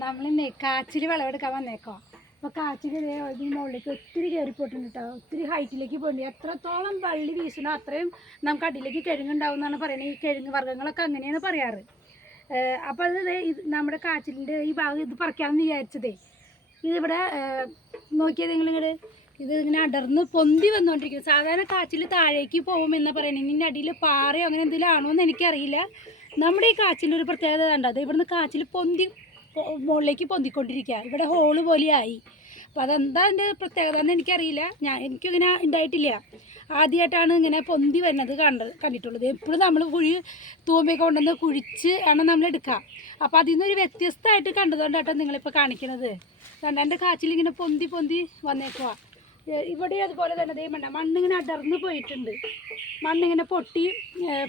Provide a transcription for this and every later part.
നമ്മളിന്നെ കാച്ചിൽ വിളവെടുക്കാൻ വന്നേക്കോ. അപ്പോൾ കാച്ചിൽ ഇതേ ഇതിന് മുകളിലേക്ക് ഒത്തിരി കയറി പോയിട്ടുണ്ട് കേട്ടോ ഒത്തിരി ഹൈറ്റിലേക്ക് പോയിട്ടുണ്ട്. എത്രത്തോളം വള്ളി വീശണോ അത്രയും നമുക്ക് അടിയിലേക്ക് കിഴങ്ങുണ്ടാവും എന്നാണ് പറയുന്നത് ഈ കിഴങ്ങ് വർഗങ്ങളൊക്കെ അങ്ങനെയാണ് പറയാറ്. അപ്പോൾ അത് നമ്മുടെ കാച്ചിലിന്റെ ഈ ഭാഗം ഇത് പറിക്കാമെന്ന് വിചാരിച്ചതേ. ഇതിവിടെ നോക്കിയത് നിങ്ങളിങ്ങോട്ട് ഇത് ഇങ്ങനെ അടർന്ന് പൊന്തി വന്നുകൊണ്ടിരിക്കുന്നു സാധാരണ കാച്ചിൽ താഴേക്ക് പോകും എന്ന് പറയുന്നത് ഇനി അടിയിൽ പാറയോ അങ്ങനെ എന്തെങ്കിലും ആണോ എന്ന് എനിക്കറിയില്ല. നമ്മുടെ ഈ കാച്ചിന്റെ ഒരു പ്രത്യേകത കണ്ടോ? അത് ഇവിടുന്ന് കാച്ചിൽ പൊന്തി മുകളിലേക്ക് പൊന്തിക്കൊണ്ടിരിക്കുക. ഇവിടെ ഹോൾ പോലെയായി. അപ്പോൾ അതെന്താ അതിന്റെ പ്രത്യേകത എന്ന് എനിക്കറിയില്ല. ഞാൻ എനിക്കിങ്ങനെ ഉണ്ടായിട്ടില്ല. ആദ്യമായിട്ടാണ് ഇങ്ങനെ പൊന്തി വരുന്നത് കണ്ട കണ്ടിട്ടുള്ളത്. എപ്പോഴും നമ്മൾ കുഴി തൂമ്പയൊക്കെ കൊണ്ടുവന്ന് കുഴിച്ച് ആണ് നമ്മൾ എടുക്കുക. അപ്പോൾ അതിൽ നിന്നൊരു വ്യത്യസ്തമായിട്ട് കണ്ടതുകൊണ്ടാട്ടോ നിങ്ങളിപ്പോൾ കാണിക്കുന്നത്. എന്റെ കാച്ചിൽ ഇങ്ങനെ പൊന്തി പൊന്തി വന്നേക്കുക ഇവിടെ അതുപോലെ തന്നെ മണ്ണിങ്ങനെ അടർന്നു പോയിട്ടുണ്ട്. മണ്ണിങ്ങനെ പൊട്ടി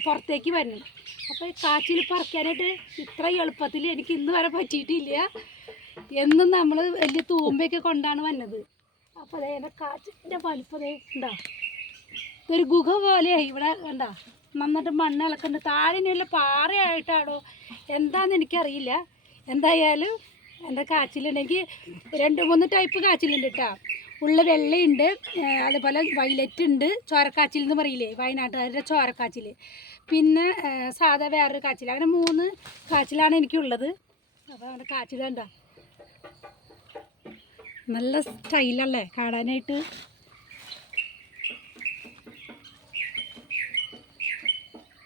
പുറത്തേക്ക് വരുന്നു. അപ്പോൾ കാച്ചിൽ പറിക്കാനായിട്ട് ഇത്ര എളുപ്പത്തിൽ എനിക്ക് ഇന്ന് വരെ പറ്റിയിട്ടില്ല. എന്നും നമ്മൾ വലിയ തൂമ്പയൊക്കെ കൊണ്ടാണ് വന്നത്. അപ്പോൾ അതേ എന്റെ കാച്ചിന്റെ വലിപ്പതേ ഇതൊരു ഗുഹ പോലെയായി. ഇവിടെ കണ്ടോ? നന്നായിട്ട് മണ്ണ് ഇളക്കുന്നുണ്ട് താഴെയുള്ള പാറയായിട്ടാണോ? എന്താണെന്ന് എനിക്കറിയില്ല. എന്തായാലും എന്റെ കാച്ചിലുണ്ടെങ്കിൽ രണ്ട് മൂന്ന് ടൈപ്പ് കാച്ചിലുണ്ട് കേട്ടോ ഉള്ള വെള്ളയുണ്ട് അതുപോലെ വൈലറ്റ് ഉണ്ട് ചോരക്കാച്ചിൽ എന്ന് പറയില്ലേ വയനാട്ടുകാരുടെ ചോരക്കാച്ചിൽ പിന്നെ സാധാ വേറൊരു കാച്ചിൽ അങ്ങനെ മൂന്ന് കാച്ചിലാണ് എനിക്കുള്ളത്. അപ്പോൾ അവന്റെ കാച്ചിൽ കണ്ടോ. നല്ല സ്റ്റൈലല്ലേ കാണാനായിട്ട്.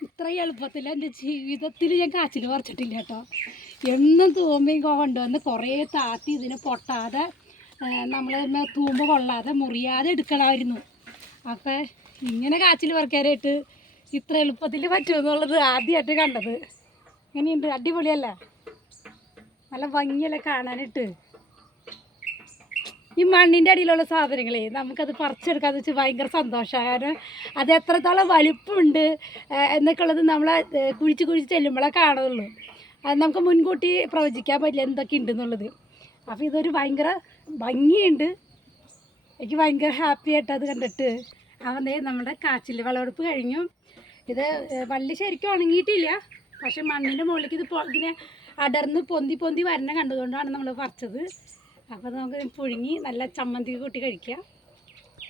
ഇത്ര എളുപ്പത്തിൽ എന്റെ ജീവിതത്തിൽ ഞാൻ കാച്ചിൽ പറിച്ചിട്ടില്ല കേട്ടോ. എന്നും തൂമ്പയും കൊണ്ടുവന്ന് കുറേ താത്തി ഇതിനെ പൊട്ടാതെ നമ്മൾ തൂമ്പ് കൊള്ളാതെ മുറിയാതെ എടുക്കണമായിരുന്നു. അപ്പം ഇങ്ങനെ കാച്ചിൽ പറിക്കാനായിട്ട് ഇത്ര എളുപ്പത്തിൽ പറ്റുമെന്നുള്ളത് ആദ്യമായിട്ട് കണ്ടത്. ഇങ്ങനെയുണ്ട് അടിപൊളിയല്ല. നല്ല ഭംഗിയല്ലേ കാണാനിട്ട് ഈ മണ്ണിന്റെ അടിയിലുള്ള സാധനങ്ങളെ നമുക്കത് പറിച്ചെടുക്കാന്ന് വെച്ചാൽ ഭയങ്കര സന്തോഷമാണ് കാരണം അത് എത്രത്തോളം വലിപ്പമുണ്ട് എന്നൊക്കെ ഉള്ളത് നമ്മൾ കുഴിച്ച് കുഴിച്ച് ചെല്ലുമ്പോഴേ കാണുള്ളൂ. അത് നമുക്ക് മുൻകൂട്ടി പ്രവചിക്കാൻ പറ്റില്ല എന്തൊക്കെ ഉണ്ടെന്നുള്ളത് അപ്പോൾ ഇതൊരു ഭയങ്കര ഭംഗിയുണ്ട്. എനിക്ക് ഭയങ്കര ഹാപ്പി ആയിട്ട് അത് കണ്ടിട്ട്. അവന്നേ നമ്മുടെ കാച്ചിൽ വിളവെടുപ്പ് കഴിഞ്ഞു. ഇത് വള്ളി ശരിക്കും ഉണങ്ങിയിട്ടില്ല. പക്ഷെ മണ്ണിന്റെ മുകളിലേക്ക് ഇത് ഇങ്ങനെ അടർന്ന് പൊന്തി പൊന്തി വരണ കണ്ടതുകൊണ്ടാണ് നമ്മൾ പറിച്ചത്. അപ്പോൾ നമുക്ക് പുഴുങ്ങി നല്ല ചമ്മന്തി കൂട്ടി കഴിക്കാം.